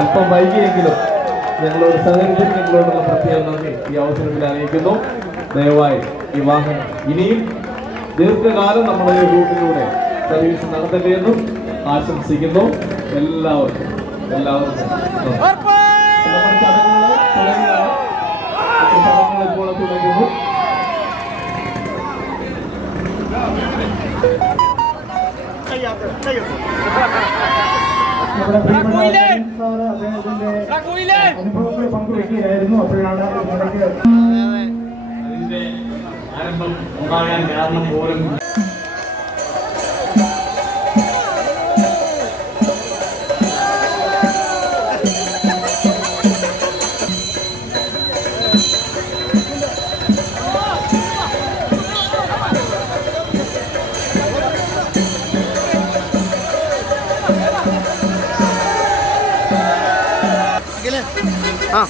അല്പം വൈകിയെങ്കിലും ഞങ്ങളോട് സഹകരിച്ച് നിങ്ങളോടുള്ള പ്രത്യേക നന്ദി ഈ അവസരത്തിൽ അറിയിക്കുന്നു. ദയവായി ഈ വാഹനം ഇനിയും ദീർഘകാലം നമ്മുടെ ഈ റൂട്ടിലൂടെ സർവീസ് നടത്തട്ടെ എന്നും ആശംസിക്കുന്നു. എല്ലാവർക്കും എല്ലാവർക്കും നമ്മുടെ പ്രിയപ്പെട്ട സാറ് അദ്ദേഹത്തിന്റെ അനുഭവങ്ങൾ പങ്കുവെക്കുകയായിരുന്നു. അപ്പോഴാണ് അതിന്റെ ആരംഭം ഉണ്ടാകാൻ കാരണം പോലും 啊。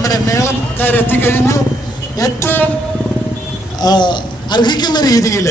നമ്മുടെ മേളക്കാരെത്തിക്കഴിഞ്ഞു. ഏറ്റവും അർഹിക്കുന്ന രീതിയിൽ